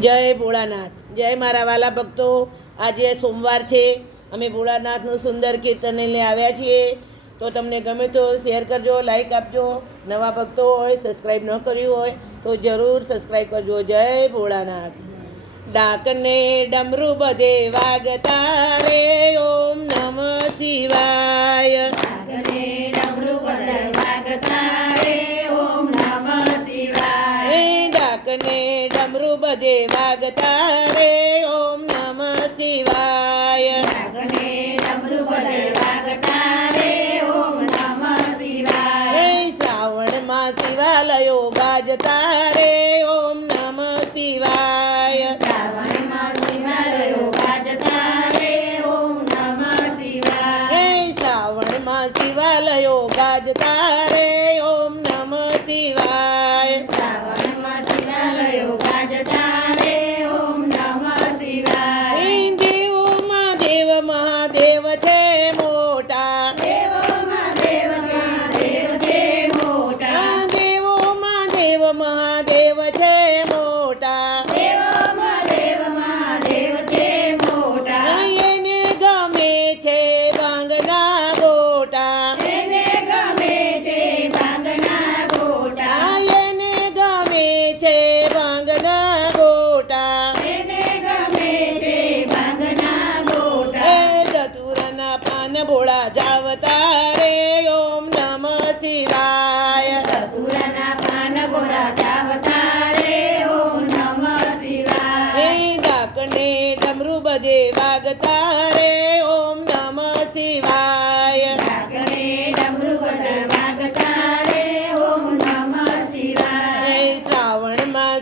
જય ભોળાનાથ. જય મારા વાલા ભક્તો, આજે સોમવાર છે. અમે ભોળાનાથનું સુંદર કીર્તન લઈને આવ્યા છીએ. તો તમને ગમે તો શેર કરજો લાઈક આપજો. નવા ભક્તો હોય સબસ્ક્રાઈબ ન કર્યું હોય, તો જરૂર સબસ્ક્રાઈબ કરજો. જય ભોળાનાથ. ડાકને ડમરું બધે વાગતા રે. ઓમ નમ શિવાય. ગાજતા રે ઓમ નમ શિવાય. શ્રાવણમાં શિવાલયો ગાજતા રે ઓમ નમઃ શિવાય. દેવોમાં દેવ મહાદેવ છે ભોળા જાવતા રે ઓમ નમ શિવાય. ધતુરાના પાન ગોરા જાવતા રે ઓમ નમ શિવાય હે ડાકને ડમરું બધે વાગતા ઓમ નમ શિવાય. બદલ વાગતા રે ઓમ નમઃ શિવાય હે શ્રાવણમાં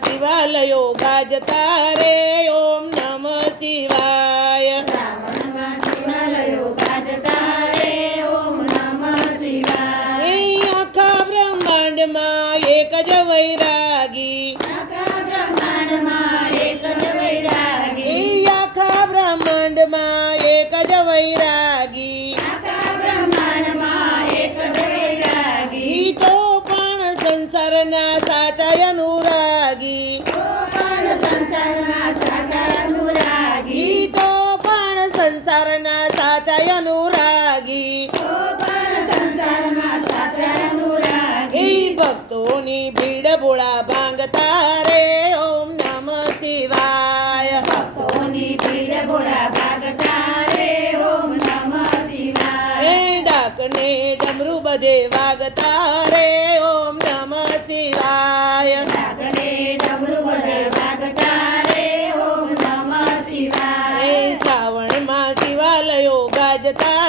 બ્રહ્માંડમાં એક જ વૈરાગી. ભીડ ભોળા ભાંગતા રે ઓમ નમ શિવાય. ભક્તોની ભીડ ભોળા ભાંગતા રે ઓમ નમ શિવાય. ડાકને ડમરું બજે વાગતા રે ઓમ નમ શિવાય. ડાકને ડમરું બજે વાગતા રે ઓમ નમ શિવાય. શ્રાવણમાં શિવાલયો ગાજતા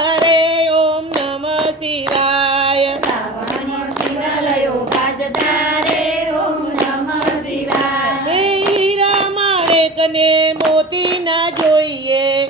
માણેકને મોતી ના જોઈએ.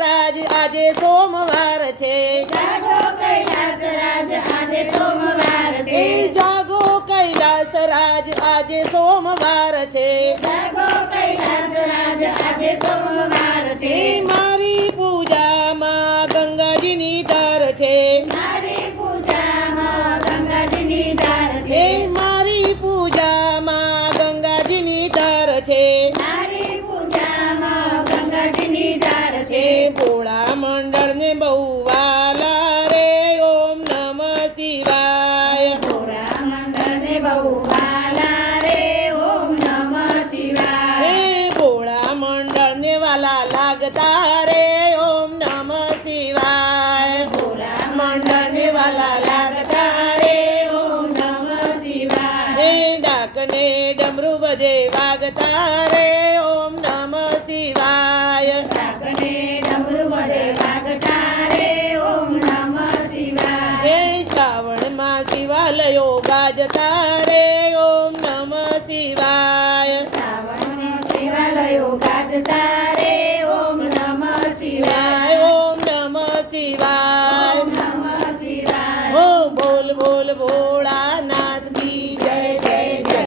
રાજ આજે સોમવાર છે. જાગો કૈલાસ રાજ આજે સોમવાર છે. જાગો કૈલાસ રાજ આજે સોમવાર છે. જાગો કૈલાસ રાજ આજે સોમવાર મંડળને બહુ વાલા રે ઓમ નમ શિવાય. ગોરા મંડળને બહુ વાલા રે ઓમ નમ શિવાય. હે ભોળા મંડળને વાલા લાગતા રે ઓમ નમ શિવાય. ભોળા મંડળને વાલા લાગતા રે ઓમ નમ શિવાય. હે ડાકને ડમરુ બધે વાગતા રે ઓમ